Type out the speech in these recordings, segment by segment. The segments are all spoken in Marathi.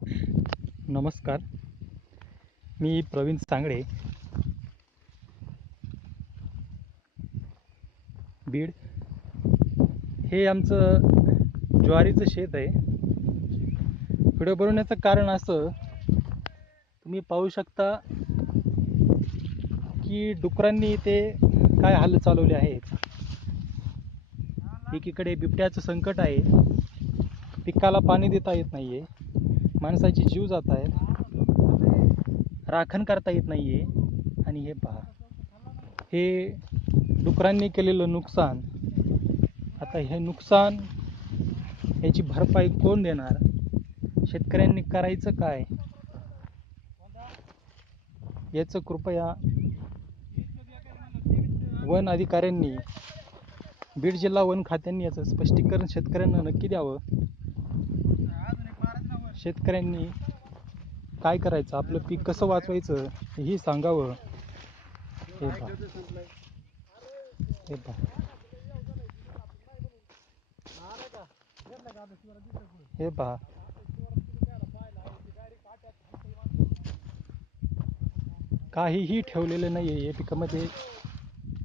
नमस्कार, मी प्रवीण सांगळे, बीड. हे आमचं ज्वारीचं शेत आहे. व्हिडिओ बनवण्याचं कारण असं, तुम्ही पाहू शकता की डुकरांनी इथे काय हाल चालवले आहेत. एकीकडे बिबट्याचं संकट आहे, पिकाला पाणी देता येत नाहीये, माणसाचे जीव जात आहेत, राखण करता येत नाहीये. आणि हे पहा, हे डुकरांनी केलेलं नुकसान. आता हे नुकसान याची भरपाई कोण देणार? शेतकऱ्यांनी करायचं काय याचं कृपया वन अधिकाऱ्यांनी, बीड जिल्हा वन खात्यांनी याचं स्पष्टीकरण शेतकऱ्यांना नक्की द्यावं. शेतकऱ्यांनी काय करायचं, आपलं पीक कसं वाचवायचं हेही सांगावं. हे पहा, हे पहा, हे पहा, काहीही ठेवलेलं नाही आहे या पिकामध्ये.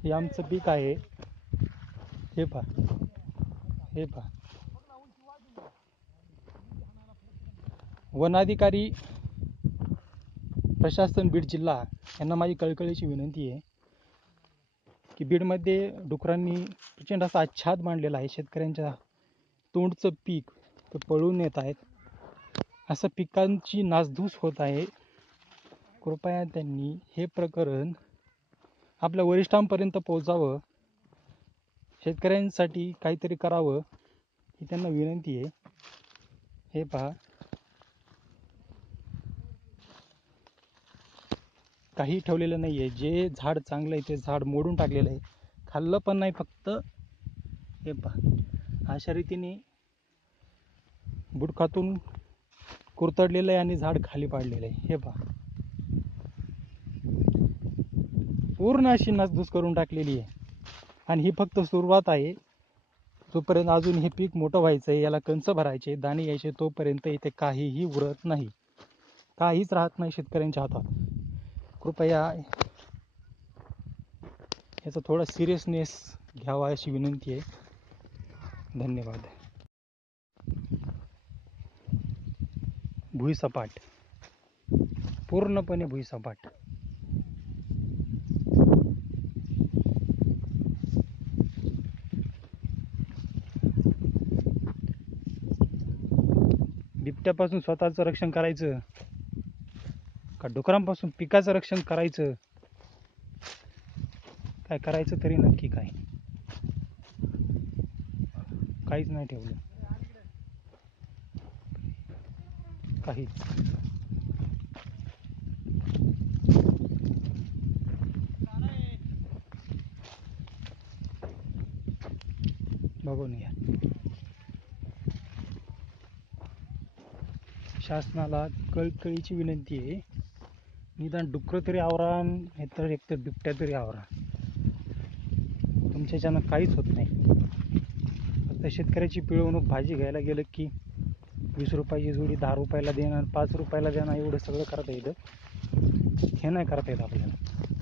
हे आमचं पीक आहे. हे पहा, हे पहा. वनाधिकारी, प्रशासन, बीड जिल्हा यांना माझी कळकळीची विनंती आहे की बीडमध्ये डुकरांनी प्रचंड असा आच्छाद मांडलेला आहे. शेतकऱ्यांच्या तोंडचं पीक ते पळून येत आहेत, असं पिकांची नासधूस होत आहे. कृपया त्यांनी हे प्रकरण आपल्या वरिष्ठांपर्यंत पोहोचावं, शेतकऱ्यांसाठी काहीतरी करावं ही त्यांना विनंती आहे. हे पहा, काही ठेवलेलं नाही आहे. जे झाड चांगलं आहे ते झाड मोडून टाकलेलं आहे, खाल्लं पण नाही फक्त. हे पहा, अशा रीतीने बुडखातून कुरतडलेलं आहे आणि झाड खाली पाडलेलं आहे. हे पहा, पूर्ण अशी नासधूस करून टाकलेली आहे. आणि ही फक्त सुरुवात आहे. जोपर्यंत अजून हे पीक मोठं व्हायचं आहे, याला कंच भरायचे, दाणे यायचे, तोपर्यंत इथे काहीही उरत नाही, काहीच राहत नाही शेतकऱ्यांच्या हातात. कृपया याचा थोडा सिरियसनेस घ्यावा अशी विनंती आहे. धन्यवाद. भुईसपाट, पूर्णपणे भुईसपाट. बिबट्यापासून स्वतःचं रक्षण करायचं का डुकरांपासून पिकाचं रक्षण करायचं? काय करायचं तरी नक्की काय? काहीच नाही ठेवलं, काहीच. बघून या. शासनाला कळकळीची विनंती आहे, निदान डुकरं तरी आवरा, नाहीतर एकतर बिबट्या तरी आवरा. तुमच्याच्यानं काहीच होत नाही. फक्त शेतकऱ्याची पिळवणूक. भाजी घ्यायला गेलं की 20 रुपयाची जोडी 10 रुपयाला देणार, 5 रुपयाला देणार, एवढं सगळं करता येतं. हे नाही करता येत आपल्याला.